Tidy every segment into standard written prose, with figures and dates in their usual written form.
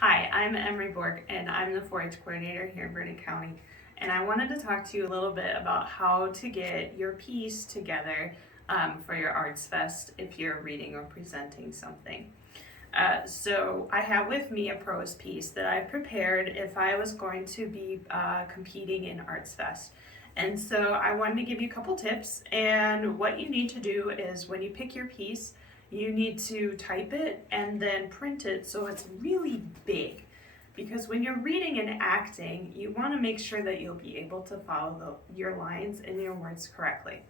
Hi, I'm Emery Bork, and I'm the 4-H coordinator here in Vernon County. And I wanted to talk to you a little bit about how to get your piece together for your Arts Fest if you're reading or presenting something. So I have with me a prose piece that I prepared if I was going to be competing in Arts Fest. And so I wanted to give you a couple tips, and what you need to do is when you pick your piece, you need to type it and then print it so it's really big. Because when you're reading and acting, you want to make sure that you'll be able to follow your lines and your words correctly.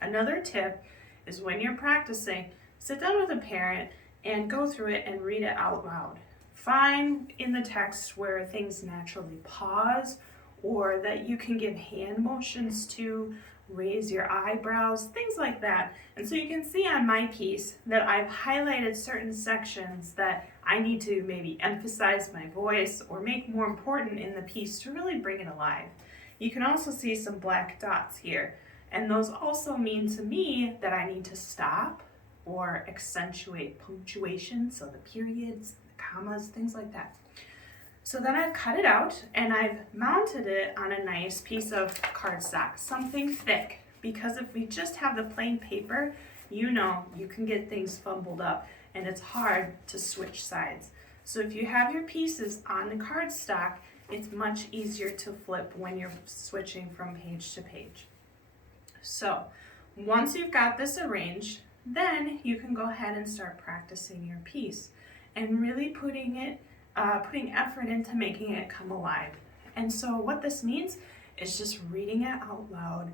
Another tip is when you're practicing, sit down with a parent and go through it and read it out loud. Find in the text where things naturally pause or that you can give hand motions to, raise your eyebrows, things like that. And so you can see on my piece that I've highlighted certain sections that I need to maybe emphasize my voice or make more important in the piece to really bring it alive. You can also see some black dots here, and those also mean to me that I need to stop or accentuate punctuation, so the periods, the commas, things like that. So then I've cut it out and I've mounted it on a nice piece of cardstock, something thick, because if we just have the plain paper, you know you can get things fumbled up and it's hard to switch sides. So if you have your pieces on the cardstock, it's much easier to flip when you're switching from page to page. So once you've got this arranged, then you can go ahead and start practicing your piece and really putting effort into making it come alive. And so what this means is just reading it out loud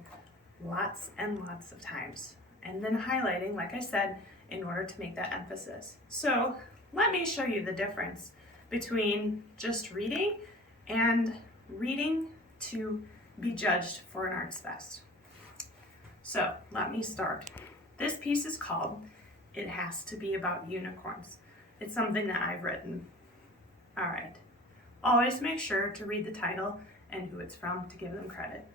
lots and lots of times, and then highlighting, like I said, in order to make that emphasis. So let me show you the difference between just reading and reading to be judged for an Arts Fest. So let me start. This piece is called "It Has to Be About Unicorns." It's something that I've written. All right, always make sure to read the title and who it's from to give them credit.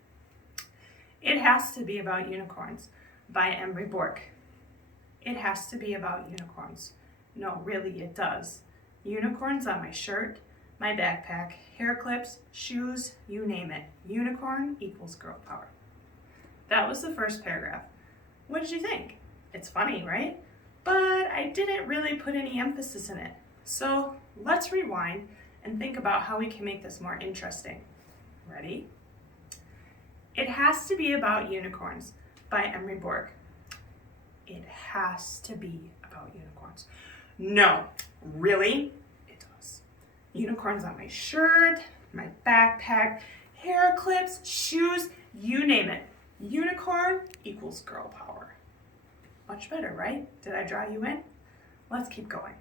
It Has to Be About Unicorns by Emery Bork. It has to be about unicorns. No, really, it does. Unicorns on my shirt, my backpack, hair clips, shoes, you name it. Unicorn equals girl power. That was the first paragraph. What did you think? It's funny, right? But I didn't really put any emphasis in it. So let's rewind and think about how we can make this more interesting. Ready? It has to be about unicorns by Emery Bork. It has to be about unicorns. No, really? It does. Unicorns on my shirt, my backpack, hair clips, shoes, you name it. Unicorn equals girl power. Much better, right? Did I draw you in? Let's keep going.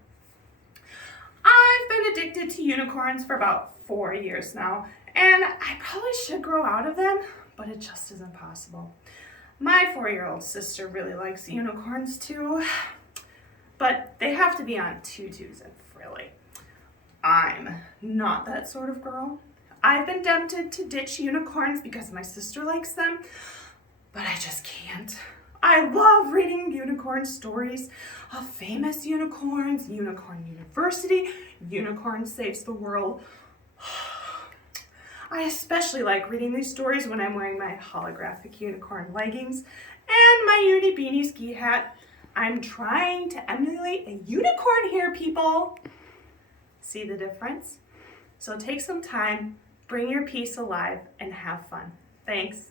I've been addicted to unicorns for about 4 years now, and I probably should grow out of them, but it just isn't possible. My 4-year-old sister really likes unicorns too, but they have to be on tutus and frilly. I'm not that sort of girl. I've been tempted to ditch unicorns because my sister likes them, but I just can't. I love reading unicorn stories of famous unicorns, Unicorn University, Unicorn Saves the World. I especially like reading these stories when I'm wearing my holographic unicorn leggings and my uni beanie ski hat. I'm trying to emulate a unicorn here, people. See the difference? So take some time, bring your piece alive, and have fun. Thanks.